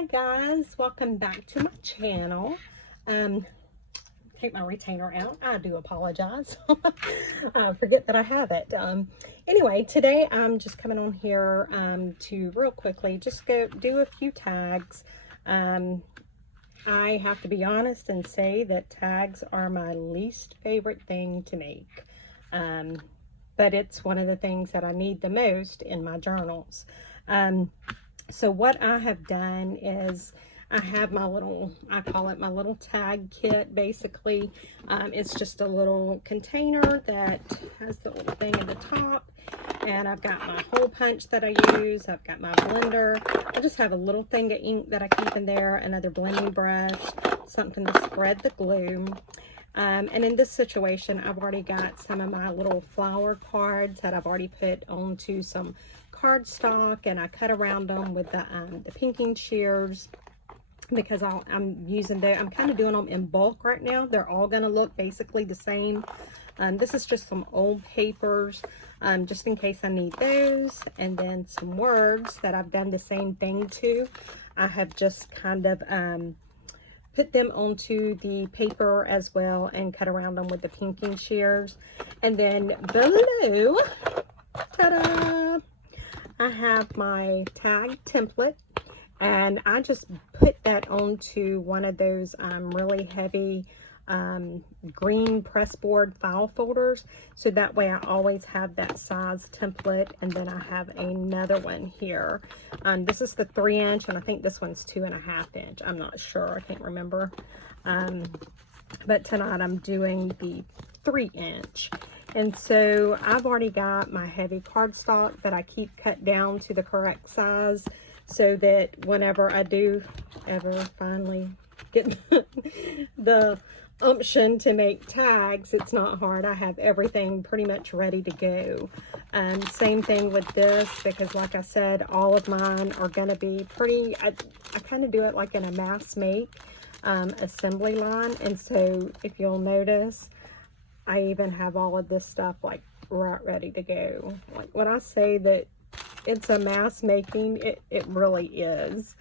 Hi guys, welcome back to my channel. Take my retainer out. I do apologize. I forget that I have it. Anyway, today I'm just coming on here to real quickly just go do a few tags. I have to be honest and say that tags are my least favorite thing to make. But it's one of the things that I need the most in my journals. So what I have done is I have my little, I call it my little tag kit, basically. It's just a little container that has the little thing at the top. And I've got my hole punch that I use. I've got my blender. I just have a little thing of ink that I keep in there, another blending brush, something to spread the glue. And in this situation, I've already got some of my little flower cards that I've already put onto some cardstock, and I cut around them with the pinking shears because I'm using them. I'm kind of doing them in bulk right now. They're all going to look basically the same. This is just some old papers, just in case I need those, and then some words that I've done the same thing to. I have just kind of put them onto the paper as well and cut around them with the pinking shears. And then below, ta-da, I have my tag template, and I just put that onto one of those really heavy green pressboard file folders, so that way I always have that size template. And then I have another one here. This is the 3-inch, and I think this one's 2.5 inch. I'm not sure, I can't remember. But tonight I'm doing the 3-inch. And so I've already got my heavy cardstock that I keep cut down to the correct size, so that whenever I do ever finally get the umption to make tags, it's not hard. I have everything pretty much ready to go. Same thing with this, because like I said, all of mine are going to be pretty, I kind of do it like in a mass make assembly line. And so if you'll notice, I even have all of this stuff like right ready to go. Like when I say that it's a mass making, it really is.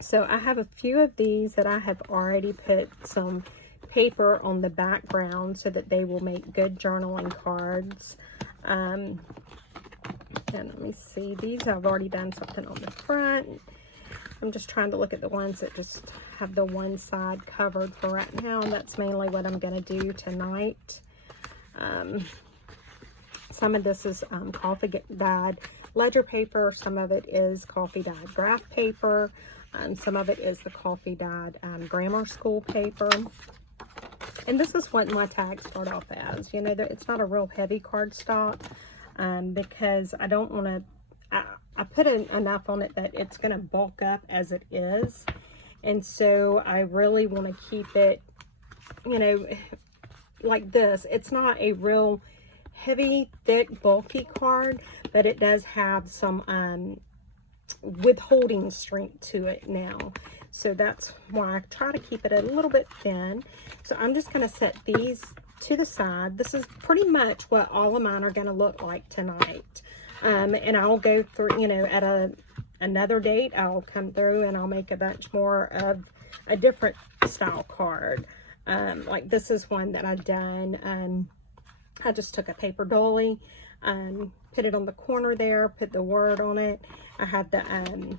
So I have a few of these that I have already put some paper on the background so that they will make good journaling cards. And let me see, these I've already done something on the front. I'm just trying to look at the ones that just have the one side covered for right now. And that's mainly what I'm going to do tonight. Some of this is coffee dyed ledger paper. Some of it is coffee dyed graph paper. Some of it is the coffee dyed grammar school paper. And this is what my tags start off as. You know, it's not a real heavy cardstock because I don't want to, I put enough on it that it's going to bulk up as it is. And so I really want to keep it, you know, like this. It's not a real heavy, thick, bulky card, but it does have some withholding strength to it now. So that's why I try to keep it a little bit thin. So I'm just going to set these to the side. This is pretty much what all of mine are going to look like tonight. And I'll go through, you know, at another date, I'll come through and I'll make a bunch more of a different style card. Like this is one that I've done. I just took a paper dolly, put it on the corner there, put the word on it. I have the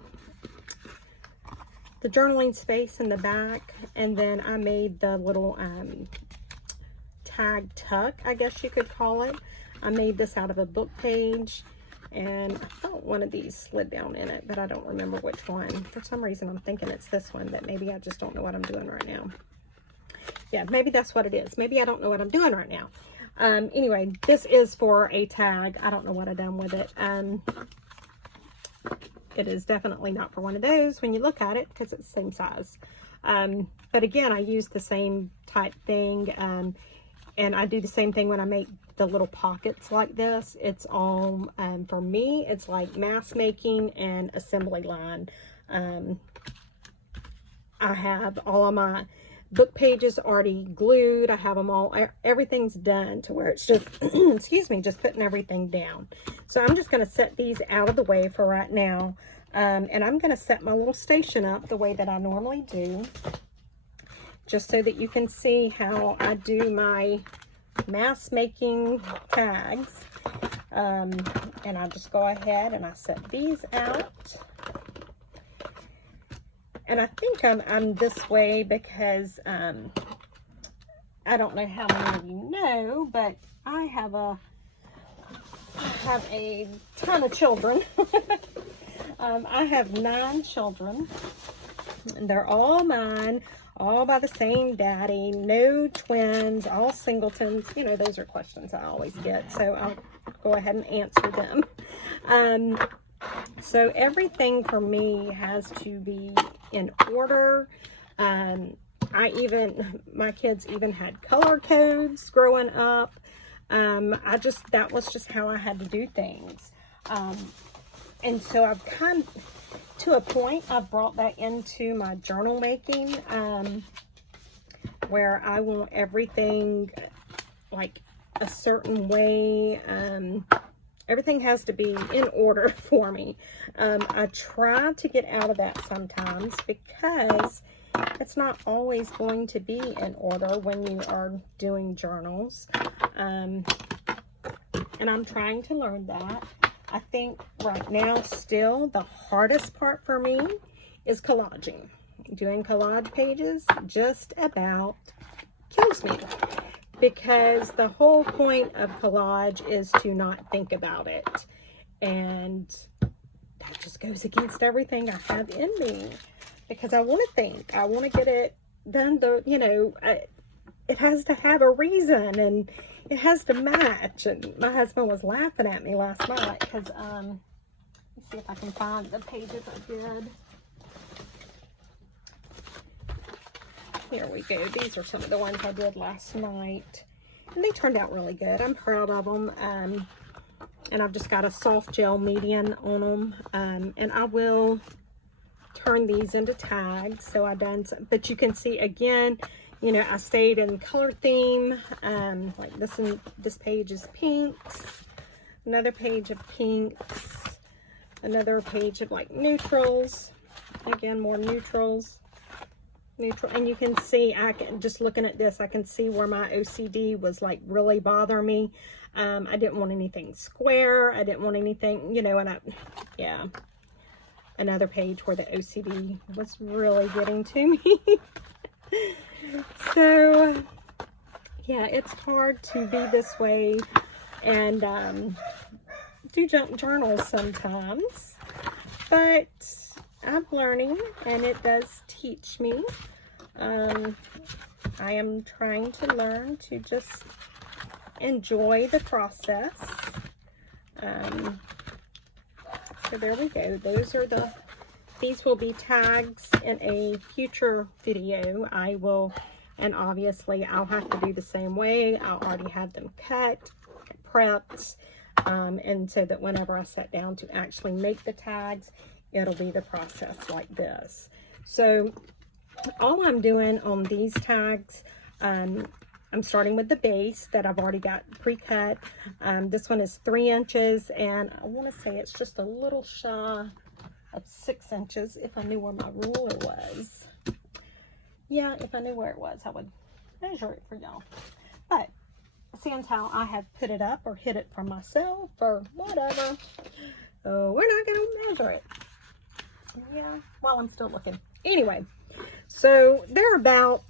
journaling space in the back, and then I made the little tag tuck, I guess you could call it. I made this out of a book page, and I thought one of these slid down in it, but I don't remember which one. For some reason, I'm thinking it's this one, but maybe I just don't know what I'm doing right now. Yeah, maybe that's what it is. Maybe I don't know what I'm doing right now. Anyway, this is for a tag. I don't know what I've done with it. It is definitely not for one of those when you look at it, because it's the same size. But again, I use the same type thing. And I do the same thing when I make the little pockets like this. It's all, for me, it's like mass making and assembly line. I have all of my book pages already glued. I have them all, everything's done to where it's just, excuse me, just putting everything down. So I'm just going to set these out of the way for right now. And I'm going to set my little station up the way that I normally do, just so that you can see how I do my mass making tags. And I just go ahead and I set these out. And I think I'm this way because I don't know how many of you know, but I have a ton of children. I have 9 children, and they're all mine, all by the same daddy, no twins, all singletons. You know, those are questions I always get, so I'll go ahead and answer them. So everything for me has to be in order. My kids even had color codes growing up. That was just how I had to do things. And so I've kind of, to a point, I've brought that into my journal making, where I want everything like a certain way. Everything has to be in order for me. I try to get out of that sometimes because it's not always going to be in order when you are doing journals. And I'm trying to learn that. I think right now still the hardest part for me is collaging. Doing collage pages just about kills me, because the whole point of collage is to not think about it, and that just goes against everything I have in me, because I want to think, I want to get it done. It has to have a reason, and it has to match. And my husband was laughing at me last night because let's see if I can find the pages I did. Here we go. These are some of the ones I did last night, and they turned out really good. I'm proud of them. And I've just got a soft gel medium on them. And I will turn these into tags. So I done some, but you can see again, you know, I stayed in color theme. Like this page is pinks, another page of pinks, another page of like neutrals, again more neutrals, and you can see, just looking at this, I can see where my OCD was like really bothering me. I didn't want anything square, I didn't want anything, you know, and yeah, another page where the OCD was really getting to me. So yeah, it's hard to be this way and do junk journals sometimes, but I'm learning, and it does teach me. I am trying to learn to just enjoy the process. So there we go. These will be tags in a future video. And obviously I'll have to do the same way. I'll already have them cut, prepped, and so that whenever I sit down to actually make the tags, it'll be the process like this. So all I'm doing on these tags, I'm starting with the base that I've already got pre-cut. This one is 3 inches, and I want to say it's just a little shy of 6 inches. If I knew where my ruler was. Yeah, if I knew where it was, I would measure it for y'all. But seeing how I have put it up or hid it from myself or whatever, we're not going to measure it. Yeah, while I'm still looking. Anyway, so they're about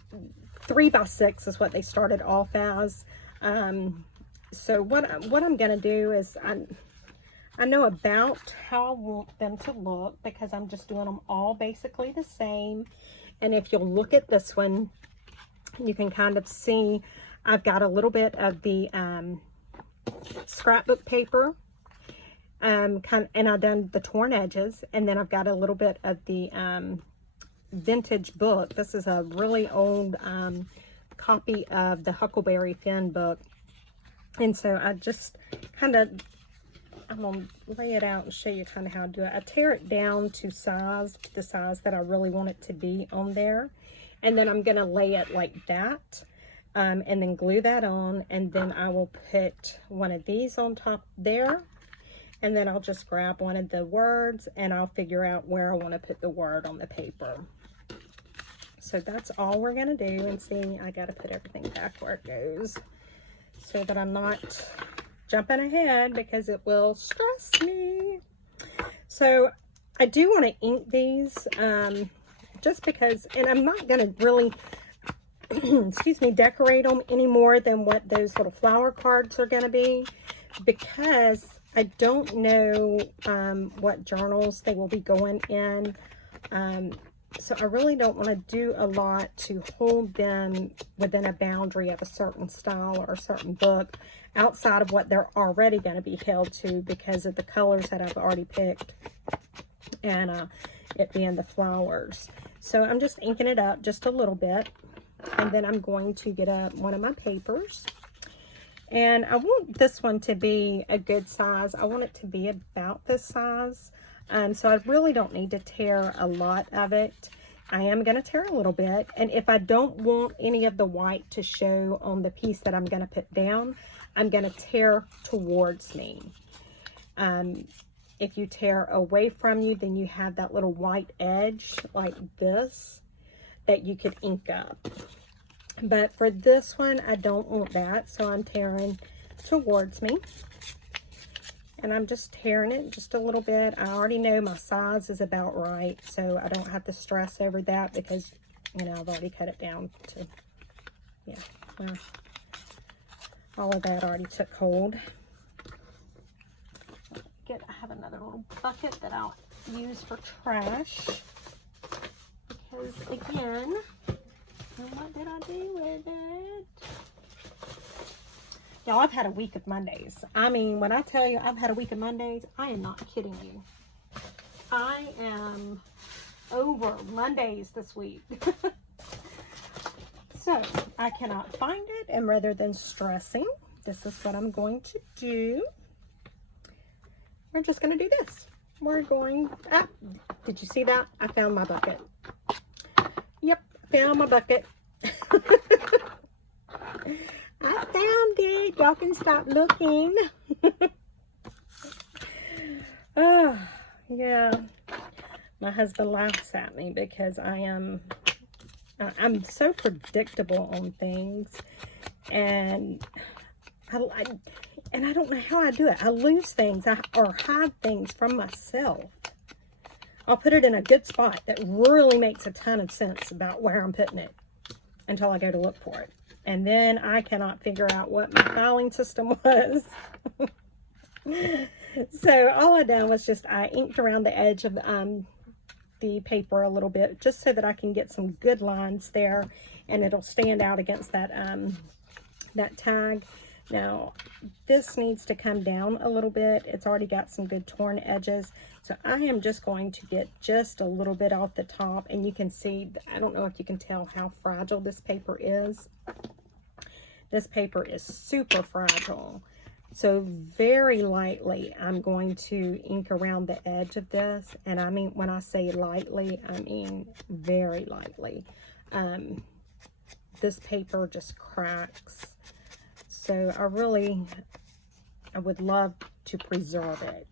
3 by 6 is what they started off as. So what I'm going to do is I know about how I want them to look, because I'm just doing them all basically the same. And if you'll look at this one, you can kind of see I've got a little bit of the scrapbook paper, and I've done the torn edges, and then I've got a little bit of the vintage book. This is a really old copy of the Huckleberry Finn book, and so I just kind of, I'm going to lay it out and show you kind of how to do it. I tear it down to the size that I really want it to be on there. And then I'm going to lay it like that, and then glue that on. And then I will put one of these on top there. And then I'll just grab one of the words and I'll figure out where I want to put the word on the paper. So that's all we're going to do. And see, I got to put everything back where it goes so that I'm not jumping ahead because it will stress me. So I do want to ink these just because, and I'm not going to really, excuse me, decorate them any more than what those little flower cards are going to be, because I don't know what journals they will be going in. So I really don't want to do a lot to hold them within a boundary of a certain style or a certain book outside of what they're already going to be held to because of the colors that I've already picked and it being the flowers. So I'm just inking it up just a little bit, and then I'm going to get up one of my papers. And I want this one to be a good size. I want it to be about this size. So I really don't need to tear a lot of it. I am going to tear a little bit. And if I don't want any of the white to show on the piece that I'm going to put down, I'm going to tear towards me. If you tear away from you, then you have that little white edge like this that you could ink up. But for this one, I don't want that, so I'm tearing towards me. And I'm just tearing it just a little bit. I already know my size is about right, so I don't have to stress over that because, you know, I've already cut it down to, yeah, well, all of that already took hold. I have another little bucket that I'll use for trash because, again, what did I do with it? Y'all, I've had a week of Mondays. I mean, when I tell you I've had a week of Mondays, I am not kidding you. I am over Mondays this week. So, I cannot find it, and rather than stressing, this is what I'm going to do. We're just going to do this. We're going, did you see that? I found my bucket. Yep, found my bucket. I found it. Y'all can stop looking. Oh, yeah. My husband laughs at me because I'm so predictable on things, and I don't know how I do it. I lose things or hide things from myself. I'll put it in a good spot that really makes a ton of sense about where I'm putting it until I go to look for it. And then I cannot figure out what my filing system was. So all I done was just I inked around the edge of the paper a little bit just so that I can get some good lines there and it'll stand out against that, that tag. Now, this needs to come down a little bit. It's already got some good torn edges. So I am just going to get just a little bit off the top. And you can see, I don't know if you can tell how fragile this paper is. This paper is super fragile. So very lightly, I'm going to ink around the edge of this. And I mean, when I say lightly, I mean very lightly. This paper just cracks. So I would love to preserve it.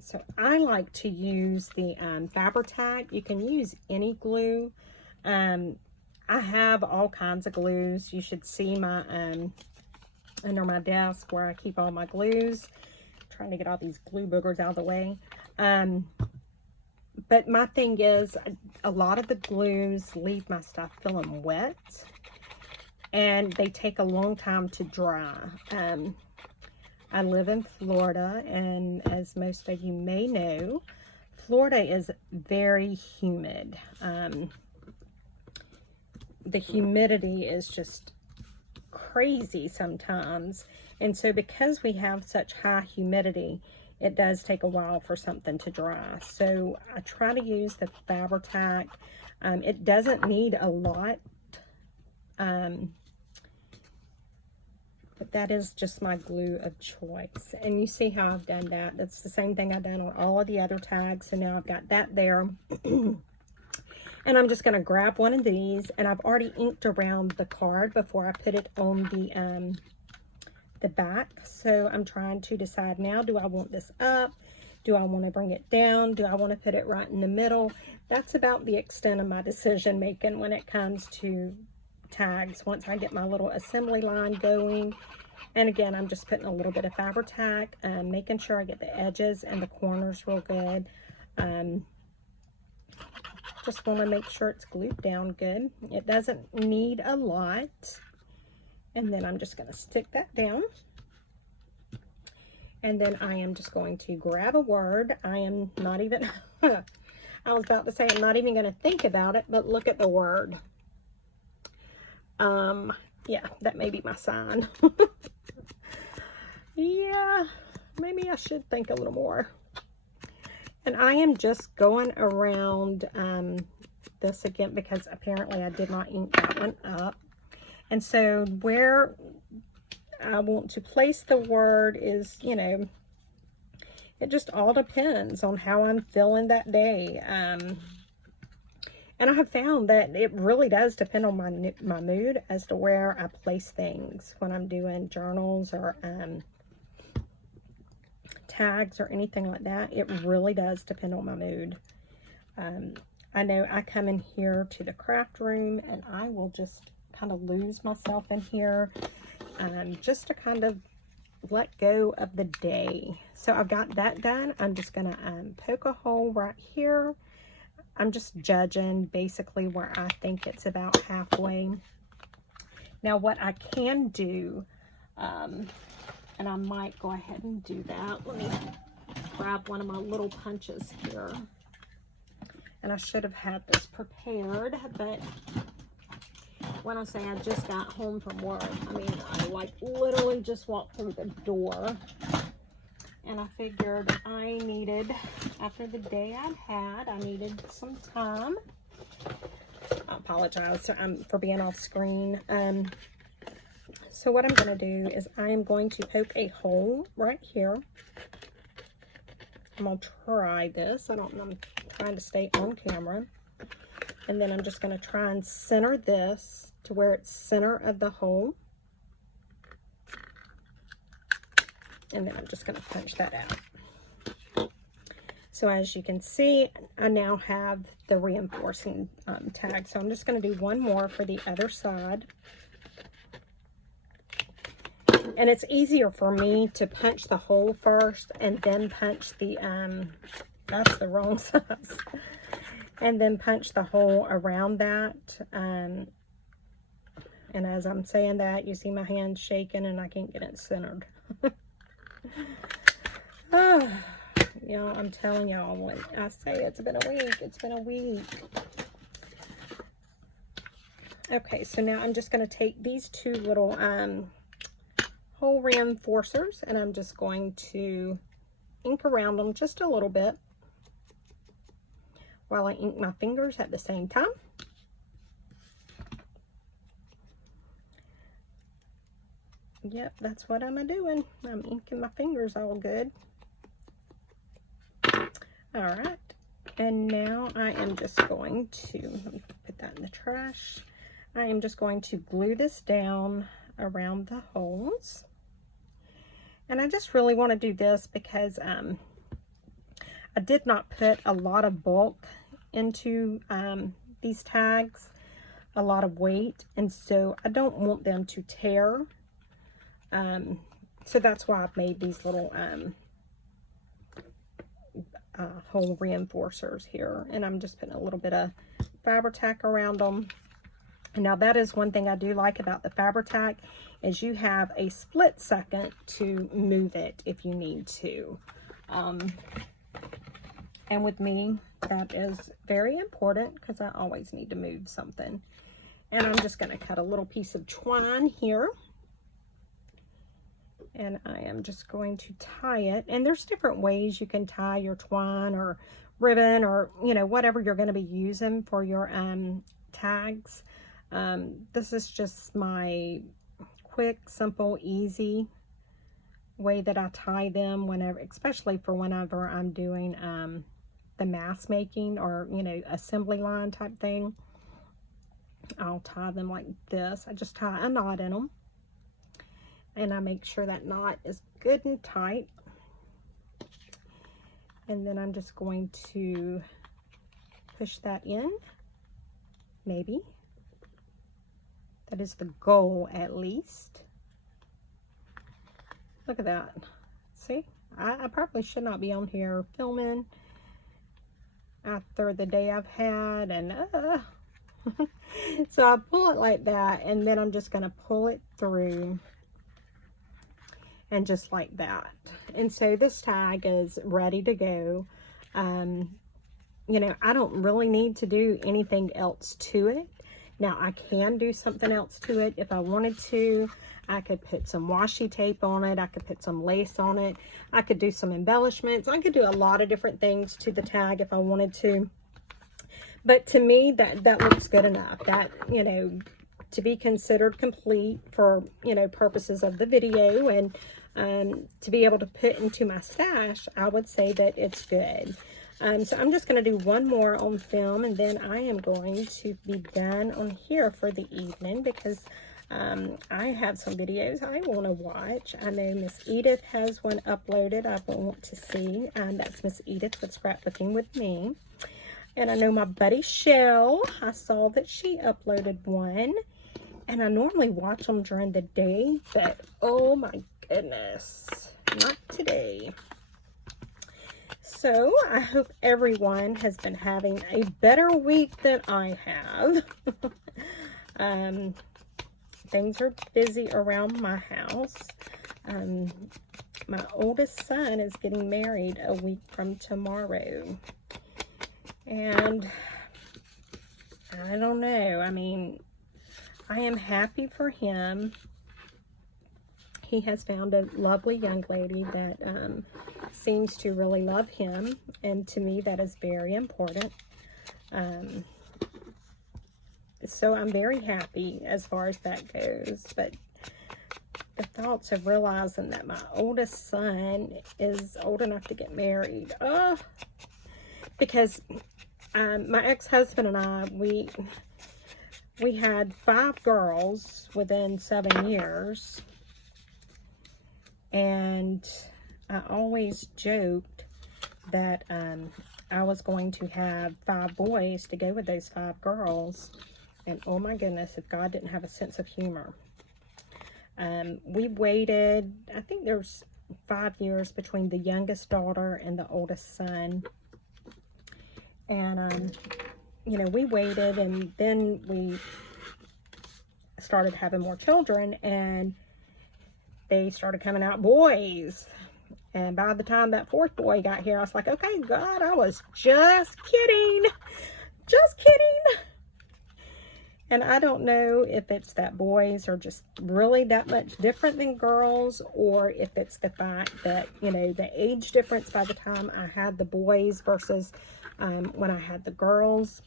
So I like to use the Fabri-Tac. You can use any glue. I have all kinds of glues. You should see my under my desk where I keep all my glues. I'm trying to get all these glue boogers out of the way. But my thing is, a lot of the glues leave my stuff feeling wet. And they take a long time to dry. I live in Florida, and as most of you may know, Florida is very humid. The humidity is just crazy sometimes. And so because we have such high humidity, it does take a while for something to dry. So I try to use the Fabri-Tac. It doesn't need a lot. But that is just my glue of choice. And you see how I've done that. That's the same thing I've done on all of the other tags. So now I've got that there. And I'm just going to grab one of these. And I've already inked around the card before I put it on the back. So I'm trying to decide now, do I want this up? Do I want to bring it down? Do I want to put it right in the middle? That's about the extent of my decision making when it comes to tags. Once I get my little assembly line going, and again, I'm just putting a little bit of Fabri-Tac, making sure I get the edges and the corners real good. Just want to make sure it's glued down good. It doesn't need a lot. And then I'm just going to stick that down. And then I am just going to grab a word. I am not even, I was about to say I'm not even going to think about it, but look at the word. Yeah, that may be my sign. Yeah, maybe I should think a little more. And I am just going around this again because apparently I did not ink that one up. And so where I want to place the word is, you know, it just all depends on how I'm feeling that day. And I have found that it really does depend on my mood as to where I place things when I'm doing journals or tags or anything like that. It really does depend on my mood. I know I come in here to the craft room and I will just kind of lose myself in here just to kind of let go of the day. So I've got that done. I'm just gonna poke a hole right here. I'm just judging basically where I think it's about halfway. Now what I can do, and I might go ahead and do that. Let me grab one of my little punches here. And I should have had this prepared, but when I say I just got home from work, I mean, I like literally just walked through the door. And I figured I needed, after the day I'd had, I needed some time. I apologize for being off screen. So what I'm going to do is I am going to poke a hole right here. I'm going to try this. I don't know. I'm trying to stay on camera. And then I'm just going to try and center this to where it's center of the hole. And then I'm just going to punch that out. So as you can see, I now have the reinforcing tag. So I'm just going to do one more for the other side. And it's easier for me to punch the hole first and then punch the, that's the wrong size. And then punch the hole around that. And as I'm saying that, you see my hand shaking and I can't get it centered. Oh, you know, I'm telling y'all, when I say it's been a week, it's been a week. Okay, so now I'm just going to take these two little hole reinforcers and I'm just going to ink around them just a little bit while I ink my fingers at the same time. Yep, that's what I'm doing. I'm inking my fingers all good. All right, and now I am just going to, let me put that in the trash. I am just going to glue this down around the holes. And I just really want to do this because I did not put a lot of bulk into these tags, a lot of weight, and so I don't want them to tear. So that's why I've made these little hole reinforcers here, and I'm just putting a little bit of Fabri-Tac around them. Now that is one thing I do like about the Fabri-Tac is you have a split second to move it if you need to. And with me, that is very important because I always need to move something. And I'm just going to cut a little piece of twine here. And I am just going to tie it. And there's different ways you can tie your twine or ribbon or, you know, whatever you're going to be using for your tags. This is just my quick, simple, easy way that I tie them whenever, especially for whenever I'm doing the mask making or, you know, assembly line type thing. I'll tie them like this. I just tie a knot in them. and I make sure that knot is good and tight. And then I'm just going to push that in, maybe. That is the goal, at least. Look at that. See, I probably should not be on here filming after the day I've had, and so I pull it like that, and then I'm just going to pull it through, and just like that. And so this tag is ready to go. You know, I don't really need to do anything else to it. Now, I can do something else to it if I wanted to. I could put some washi tape on it. I could put some lace on it. I could do some embellishments. I could do a lot of different things to the tag if I wanted to. But to me, that looks good enough. That, you know, to be considered complete for, you know, purposes of the video, and to be able to put into my stash, I would say that it's good. So I'm just going to do one more on film, and then I am going to be done on here for the evening, because I have some videos I want to watch. I know Miss Edith has one uploaded I want to see. That's Miss Edith with Scrapbooking with Me. And I know my buddy Chelle, I saw that she uploaded one. And I normally watch them during the day, but oh my goodness, not today. So I hope everyone has been having a better week than I have. Things are busy around my house. My oldest son is getting married a week from tomorrow. And I don't know. I mean, I am happy for him. He has found a lovely young lady that seems to really love him, and to me that is very important. So I'm very happy as far as that goes. But the thoughts of realizing that my oldest son is old enough to get married, because my ex-husband and I, we had 5 girls within 7 years. And I always joked that I was going to have 5 boys to go with those 5 girls. And oh my goodness, if God didn't have a sense of humor. We waited, I think there's 5 years between the youngest daughter and the oldest son. And, you know, we waited, and then we started having more children, and they started coming out boys. And by the time that 4th boy got here, I was like, okay, God, I was just kidding. Just kidding. And I don't know if it's that boys are just really that much different than girls, or if it's the fact that, you know, the age difference by the time I had the boys versus when I had the girls.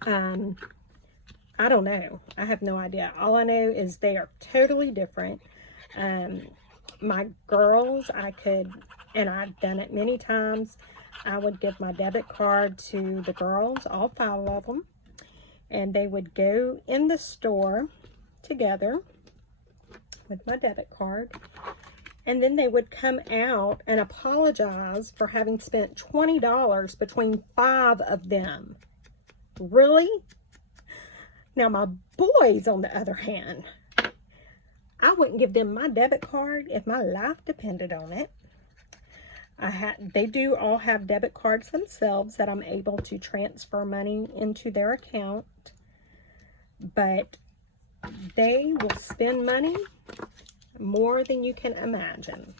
I don't know. I have no idea. All I know is they are totally different. My girls, I could, and I've done it many times, I would give my debit card to the girls, all 5 of them, and they would go in the store together with my debit card, and then they would come out and apologize for having spent $20 between 5 of them. Really? Now my boys, on the other hand, I wouldn't give them my debit card if my life depended on it. They do all have debit cards themselves that I'm able to transfer money into their account. But they will spend money more than you can imagine.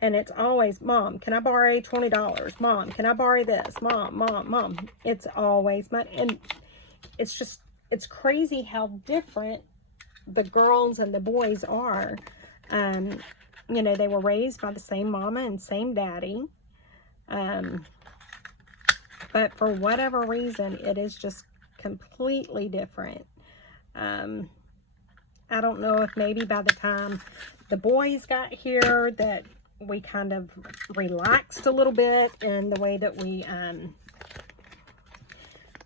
And it's always, Mom, can I borrow $20? Mom, can I borrow this? Mom. It's always money. And it's just, it's crazy how different the girls and the boys are. You know, they were raised by the same mama and same daddy. But for whatever reason, it is just completely different. I don't know if maybe by the time the boys got here that we kind of relaxed a little bit in the way that we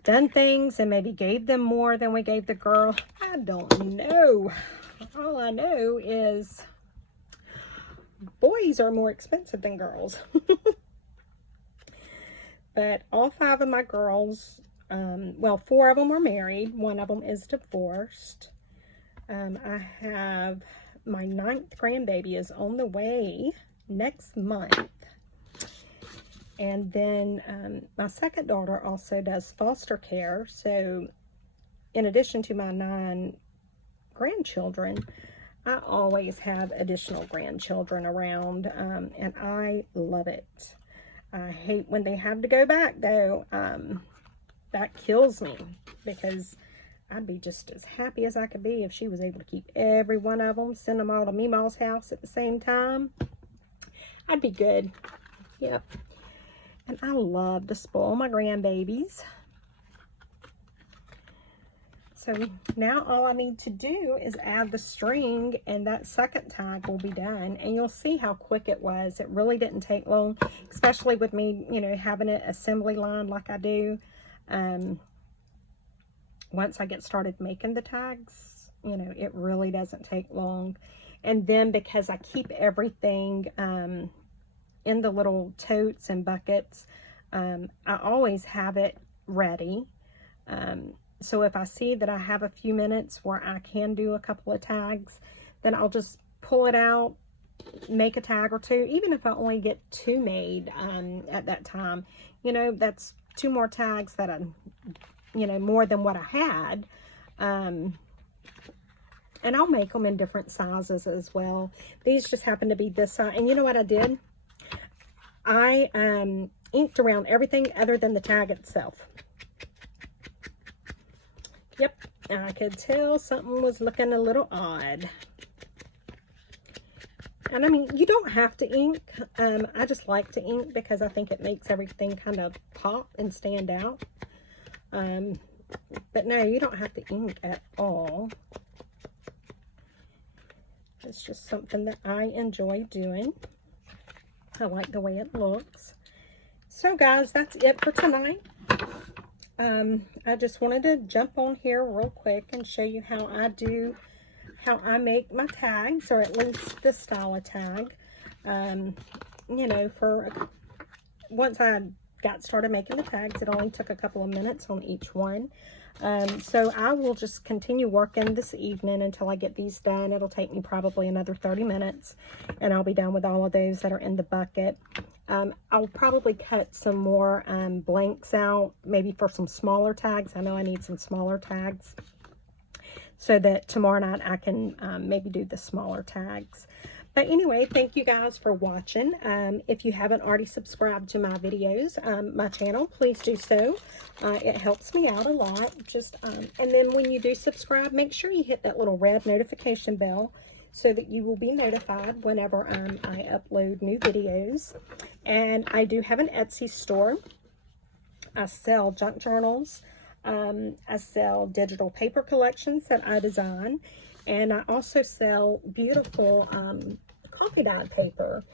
done things, and maybe gave them more than we gave the girl. I don't know. All I know is boys are more expensive than girls. But all 5 of my girls, well, 4 of them are married. 1 of them is divorced. I have my 9th grandbaby is on the way next month. And then my second daughter also does foster care. So in addition to my 9 grandchildren, I always have additional grandchildren around, and I love it. I hate when they have to go back, though. That kills me, because I'd be just as happy as I could be if she was able to keep every one of them, send them all to Meemaw's house at the same time. I'd be good. Yep. And I love to spoil my grandbabies. So now all I need to do is add the string, and that second tag will be done. And you'll see how quick it was. It really didn't take long, especially with me, you know, having it assembly line like I do. Once I get started making the tags, you know, it really doesn't take long. And then because I keep everything in the little totes and buckets, I always have it ready. So if I see that I have a few minutes where I can do a couple of tags, then I'll just pull it out, make a tag or 2, even if I only get 2 made at that time. You know, that's 2 more tags that I, you know, more than what I had. And I'll make them in different sizes as well. These just happen to be this size. And you know what I did? I inked around everything other than the tag itself. Yep, I could tell something was looking a little odd. And I mean, you don't have to ink. I just like to ink because I think it makes everything kind of pop and stand out. But no, you don't have to ink at all. It's just something that I enjoy doing. I like the way it looks. So guys, that's it for tonight. I just wanted to jump on here real quick and show you how I make my tags, or at least this style of tag. You know, once I got started making the tags, it only took a couple of minutes on each one. So I will just continue working this evening until I get these done. It'll take me probably another 30 minutes, and I'll be done with all of those that are in the bucket. I'll probably cut some more blanks out, maybe for some smaller tags. I know I need some smaller tags, so that tomorrow night I can maybe do the smaller tags. But anyway, thank you guys for watching. If you haven't already subscribed to my videos, my channel, please do so. It helps me out a lot. And then when you do subscribe, make sure you hit that little red notification bell so that you will be notified whenever I upload new videos. And I do have an Etsy store. I sell junk journals. I sell digital paper collections that I design. And I also sell beautiful coffee dyed paper.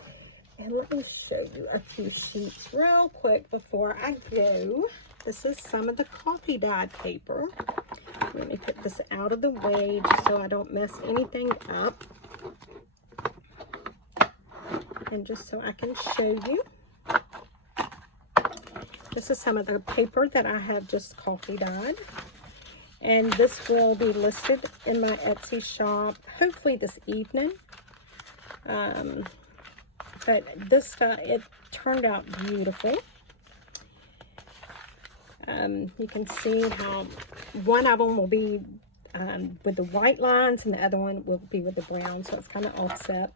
And let me show you a few sheets real quick before I go. This is some of the coffee dyed paper. Let me put this out of the way just so I don't mess anything up. And just so I can show you. This is some of the paper that I have just coffee dyed. And this will be listed in my Etsy shop, hopefully this evening. But this stuff, it turned out beautiful. You can see how one of them will be with the white lines and the other one will be with the brown, so it's kind of offset.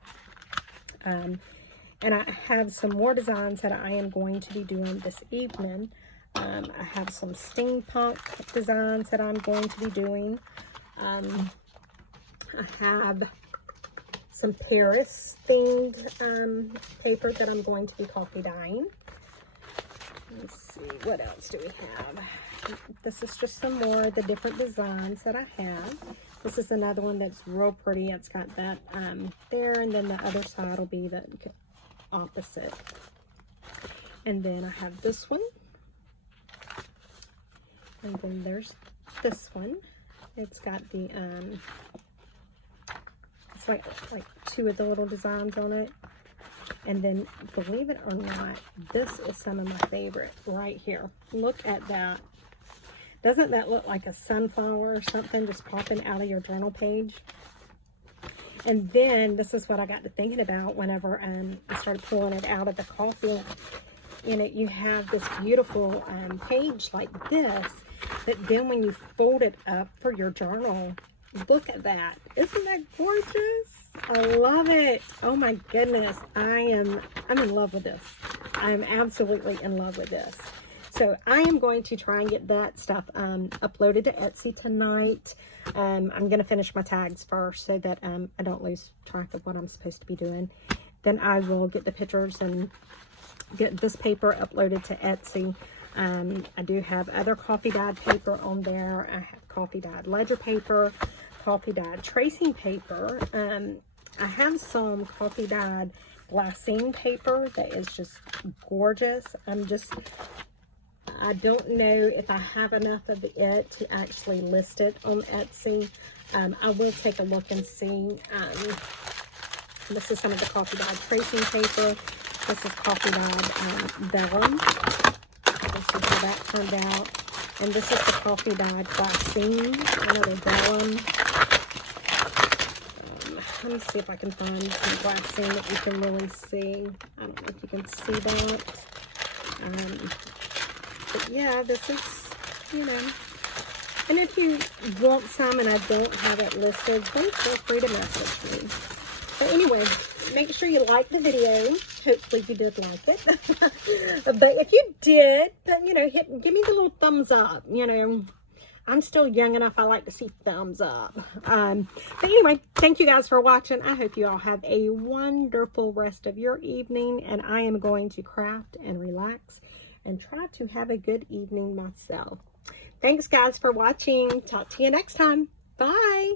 And I have some more designs that I am going to be doing this evening. I have some steampunk designs that I'm going to be doing. I have some Paris themed paper that I'm going to be coffee dyeing. Let's see, what else do we have? This is just some more of the different designs that I have. This is another one that's real pretty. It's got that there, and then the other side will be the opposite. And then I have this one. And then there's this one. It's got the It's like 2 of the little designs on it. And then, believe it or not, this is some of my favorite right here. Look at that. Doesn't that look like a sunflower or something just popping out of your journal page? And then, this is what I got to thinking about whenever I started pulling it out of the coffee. In it, you have this beautiful page like this, but then when you fold it up for your journal, look at that. Isn't that gorgeous? I love it. Oh my goodness. I'm in love with this. I'm absolutely in love with this. So I am going to try and get that stuff uploaded to Etsy tonight. I'm going to finish my tags first so that I don't lose track of what I'm supposed to be doing. Then I will get the pictures and get this paper uploaded to Etsy. I do have other coffee dyed paper on there. I have coffee dyed ledger paper, coffee dyed tracing paper. I have some coffee dyed glassine paper that is just gorgeous. I don't know if I have enough of it to actually list it on Etsy. I will take a look and see. This is some of the coffee dyed tracing paper. This is coffee dyed vellum. This is how that turned out. And this is the coffee dyed glassine, another vellum. Let me see if I can find some glassine that you can really see. I don't know if you can see that. But yeah, this is, you know. And if you want some and I don't have it listed, then feel free to message me. But anyway, make sure you like the video. Hopefully you did like it. But if you did, then, you know, give me the little thumbs up. You know, I'm still young enough. I like to see thumbs up. But anyway, thank you guys for watching. I hope you all have a wonderful rest of your evening. And I am going to craft and relax and try to have a good evening myself. Thanks guys for watching. Talk to you next time. Bye.